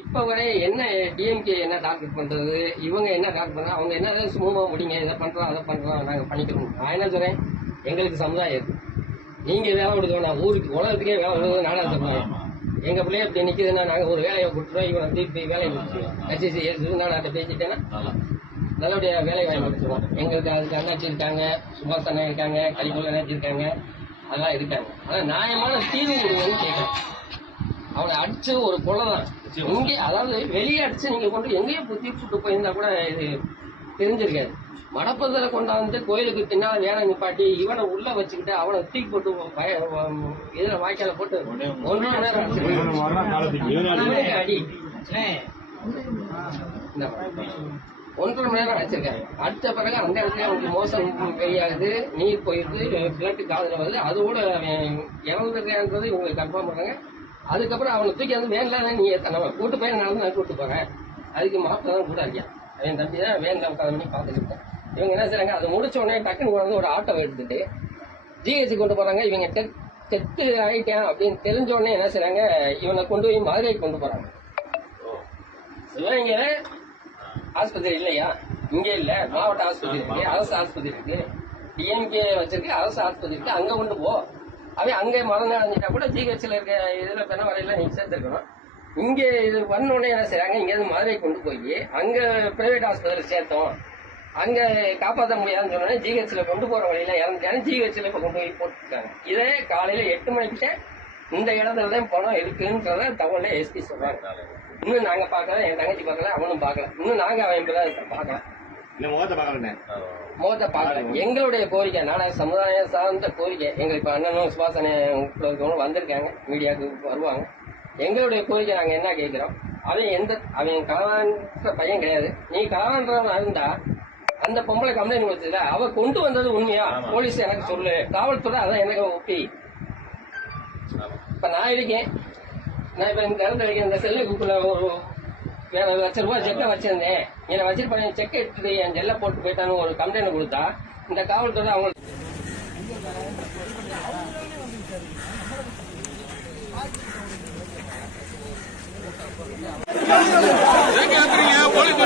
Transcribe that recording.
இப்ப வரை என்ன டிஎம்கே என்ன டார்கெட் பண்றது, இவங்க என்ன டார்கெட் பண்றாங்க, அவங்க என்ன சுமூகமா முடிங்க, இதை பண்றோம் அதை பண்றோம் நாங்க பண்ணிக்கிறோம். நான் என்ன சொல்றேன், எங்களுக்கு சமுதாயம் இருக்கு, நீங்க வேலை கொடுக்கணும், நான் ஊருக்கு உலகத்துக்கே வேலை கொடுக்கணும் நானா சொல்றேன். எங்க பிள்ளைய இப்படி நிக்குதுன்னா நாங்க ஒரு வேலையை கொடுத்துருவோம், இவன் வந்து இப்ப வேலையை கொடுத்துருவோம். HCC நான் பேசிட்டேன்னா நல்லபடியா வேலை வாங்கி கொடுத்துருவோம். எங்களுக்கு அதுக்கு அண்ணாச்சி இருக்காங்க, சுபாஷ் அண்ணா இருக்காங்க, கலிகுல் அண்ணாச்சி இருக்காங்க, அதெல்லாம் இருக்காங்க. ஆனா நியாயமான தீர்வு கொடுங்கன்னு கேட்கறேன். அவனை அடிச்சு ஒரு கொலைதான் இங்கே, அதாவது வெளியே அடிச்சு நீங்க கொண்டு எங்கேயோ தீர்ச்சுட்டு போயிருந்தா கூட இது தெரிஞ்சிருக்காது. மடப்பதில் கொண்டாந்து கோயிலுக்கு பின்னால் வேலை நிப்பாட்டி இவனை உள்ள வச்சுக்கிட்டு அவனை தூக்கி போட்டு இதுல வாய்க்கால போட்டு 1 மணி நேரம் அடி 1.5 மணி நேரம் அடிச்சிருக்காங்க. அடிச்ச பிறகு அந்த இடத்துல அவனுக்கு மோசம் வெளியாகுது, நீர் போயிடுது, பிளட்டு காதுல வருது, அதோட இறந்துருக்கான்றது இவங்களுக்கு கன்ஃபார்ம் பண்ணாங்க. அதுக்கப்புறம் அவனை தூக்கி வந்து வேன்ல நீ நம்ம கூட்டு போய் நான் கூட்டு போறேன், அதுக்கு மாப்பிள்ள தான் கூட இருக்கியா, என் தம்பி தான் வேன்ல உட்காந்து பண்ணி பார்த்துக்கிட்டேன். இவங்க என்ன செய்றாங்க, அதை முடிச்ச உடனே டக்குன்னு வந்து ஒரு ஆட்டோ எடுத்துட்டு ஜிஹெச் கொண்டு போறாங்க. இவங்க செத்து ஆயிட்டான் அப்படின்னு தெரிஞ்ச உடனே என்ன செய்றாங்க, இவனை கொண்டு போய் மதுரைக்கு கொண்டு போறாங்க. இவங்க ஆஸ்பத்திரி இல்லையா, இங்க இல்ல, மாவட்ட ஆஸ்பத்திரி இருக்கு, அரசு ஆஸ்பத்திரி இருக்கு, டிஎம்கே வச்சிருக்கு, அரசு ஆஸ்பத்திரி இருக்கு, அங்க கொண்டு போ. அவன் அங்கே மரணம் அடைஞ்சிட்டா கூட ஜிஹெச்ல இருக்க இதுல பெண்ண வரையில நீங்க சேர்த்துருக்கணும். இங்க இது பண்ணோடனே என்ன செய்றாங்க, இங்க இருந்து மதுரை கொண்டு போய் அங்க பிரைவேட் ஆஸ்பத்திரி சேர்த்தோம், அங்க காப்பாற்ற முடியாதுன்னு சொன்னோடனே ஜிஹெச்ல கொண்டு போற வழியில இறந்துட்டாங்க. ஜிஹெச்ல இப்ப கொண்டு போய் போட்டுருக்காங்க. இதே காலையில 8 மணிக்கு இந்த இடத்துல தான் பணம் இருக்குன்றத தகவல எஸ்பி சொல்றாங்க. இன்னும் நாங்க பாக்கல, என் தங்கச்சி பாக்கல, அவனும் பாக்கல, இன்னும் நாங்க அவன் பாக்கலாம், முகத்தை பாக்கல. எங்களுடைய கோரிக்கை, நாடக சமுதாயம் சார்ந்த கோரிக்கை, எங்களுக்கு அண்ணனும் சுபாஷ் அண்ணன் வந்திருக்காங்க, மீடியாவுக்கு வருவாங்க. எங்களுடைய கோரிக்கை நாங்க என்ன கேட்கிறோம், அவன் களவான்ற பையன் கிடையாது. நீ களவான்றவன் இருந்தா அந்த பொம்பளை கம்ப்ளைண்ட் கொடுத்ததுல அவ கொண்டு வந்தது உண்மையா, போலீஸ் எனக்கு சொல்லு, காவல்துறை அதான் எனக்கு ஒப்பி. இப்ப நான் இருக்கேன், நான் இப்ப இந்த இடத்துல இருக்கேன், இந்த செல்லு குக்குல ஒரு வேற ₹1,00,000 செக்கை வச்சிருந்தேன், என்னை வச்சிருப்பேன், செக்கை எடுத்துட்டு என் ஜெல்ல போட்டு போயிட்டான்னு ஒரு கம்ப்ளைண்ட் கொடுத்தா இந்த காவல்துறை அவங்க போலீஸ்